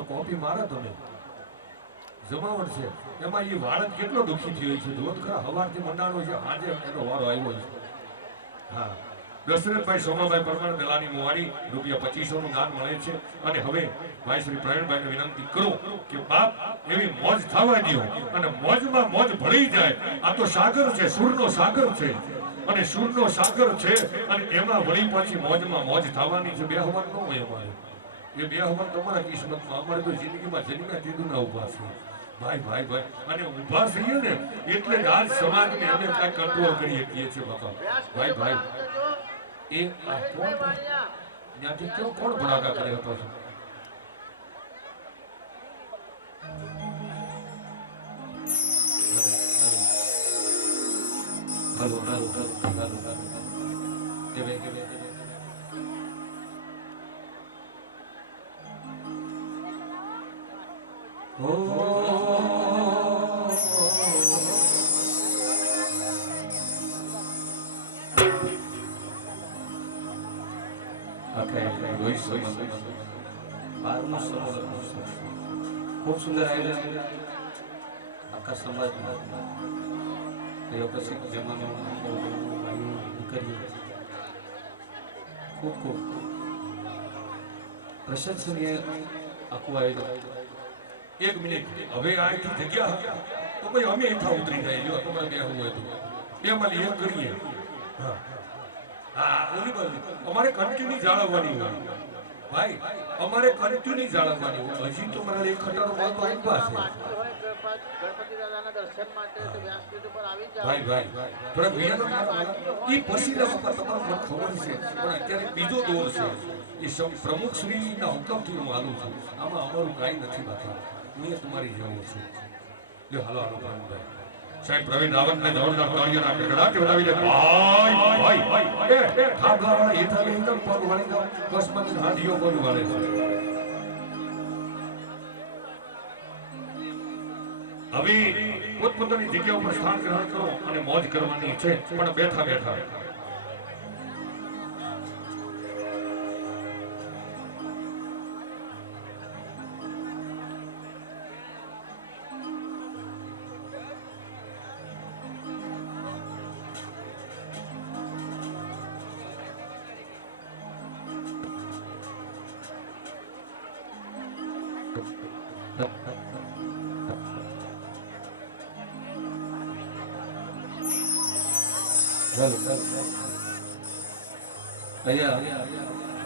તો કોપી મારો તમે જમાવટ છે એમાં એ વાળદ કેટલો દુઃખી થયો છે જોત ખરા હવારથી મંડાણો છે આજે એનો વારો આવ્યો છે હા દશરથભાઈ સોમાભાઈ પરમાર દલાની મુવાડી ₹2500 નું દાન મળે છે અને હવે ભાઈ શ્રી પ્રવીણભાઈને વિનંતી કરું કે બાપ એવી મોજ થવા દો અને મોજમાં મોજ ભળી જાય આ તો સાગર છે સૂરનો સાગર છે અને સૂરનો સાગર છે અને એમાં વળી પાછી મોજમાં મોજ થવાની છે બે હવન ન હોય અમારે એ બે હવન તમારા કિસ્મતમાં અમારે તો જિંદગીમાં જન્મ્યા દીધું ના ઉભા છે ભાઈ ભાઈ ભાઈ અને ઉભા થઈએ ને એટલે જ આજ સમાજને અમે કાંઈ કંટ્રોલ કરી શકીએ છીએ બાપા ભાઈ ભાઈ એ આ કોણ ત્યાંથી કેવો કોણ ભડાકા કરે હતો હલો હલો હલો કે બે ઓ खूब सुंदर आयोजन आखा समाज खूब खूब प्रशंसनीय आखू आयोजन एक मिनिट હવે આ જગ્યા તો ભાઈ અમે એઠા ઉતરી જાય જો તમારે બેહવું હોય તો બે માં એક કરીએ હા હા ઓલી બાજુ અમારે કન્ટિન્યુ જાળવવાની હોય ભાઈ અમારે કન્ટિન્યુ જાળવવાની હોય હજી તો મારા એક ખટારો માલ તો આવી પાસે ગણપતિ દાદાના દર્શન માટે તો વ્યાસપીઠ ઉપર આવી જાવ ભાઈ ભાઈ થોડા વિયાનો ઈ પછીના ઉપર તમારું મને ખબર છે પણ અત્યારે બીજો દોર છે એ પ્રમુખ શ્રીના હુકમથી હું હાલું છું આમાં અમારું કાંઈ નથી બાકી હું તમારી જેવું છું લ્યો હાલો હાલો ભાઈ સાહેબ પ્રવીણ રાવતને જોરદાર તાળીઓના ગડગડાટ વધાવી દે ભાઈ ભાઈ એ ખાબલાવાળા હેઠા એકદમ પગ વળી દો કસ્મત હાંડીઓ બોલ વાળે હવે પોતપોતાની જગ્યા ઉપર સ્થાન ગ્રહણ કરો અને મોજ કરવાની છે પણ બેઠા બેઠા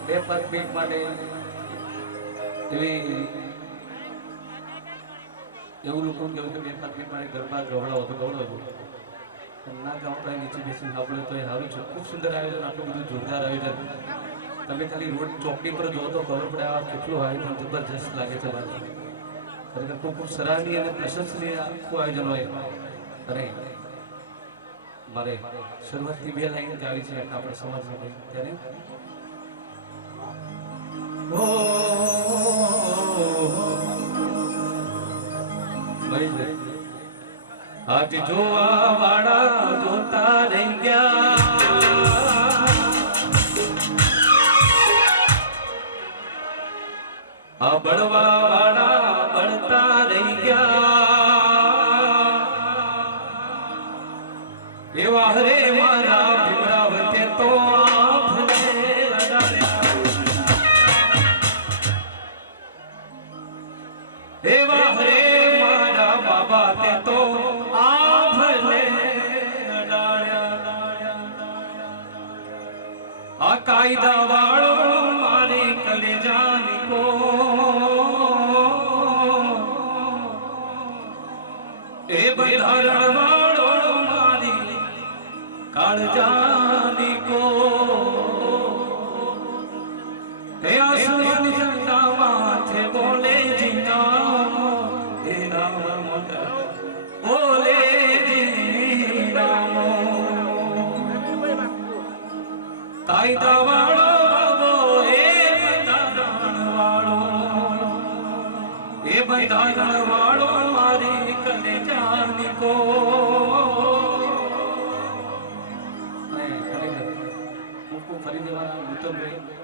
બે પર મિનિટ માટે એવી એવું લોકો કેવું કે બે પર મિનિટ માટે ગરબા ગવડાવો તો ગવડાવો ના ગાવતા નીચે બેસી સાંભળે તો એ સારું છે ખૂબ સુંદર આયોજન આટલું બધું જોરદાર આયોજન તમે ખાલી રોડ ચોકડી પર જો તો ખબર પડે આ કેટલું આયોજન જબરજસ્ત લાગે છે બાદ ખરેખર ખૂબ ખૂબ સરાહનીય અને પ્રશંસનીય આખું આયોજન હોય અને મારે શરૂઆતથી બે લાઈન ગાવી છે આપણા સમાજમાં ત્યારે આજ જોવા વાળા જોતા રહી ગયા આ બળવા વાળા બળતા રહી ગયા એવા હરે મારા ભીમરાવતે તો એવા હરે મારા બાબા તે તો આ કાયદા વાળો મારે કલેજાની કો એ બંધારણ વાળો મારી કાળજાની કો એ આસમાન ઝંડા માથે બોલે જીના એ રામ બોલે જીના કાયદા વાળો બાબો એ બંધારણ વાળો મારી કલેજાની કો ફરી જવાના નૂતન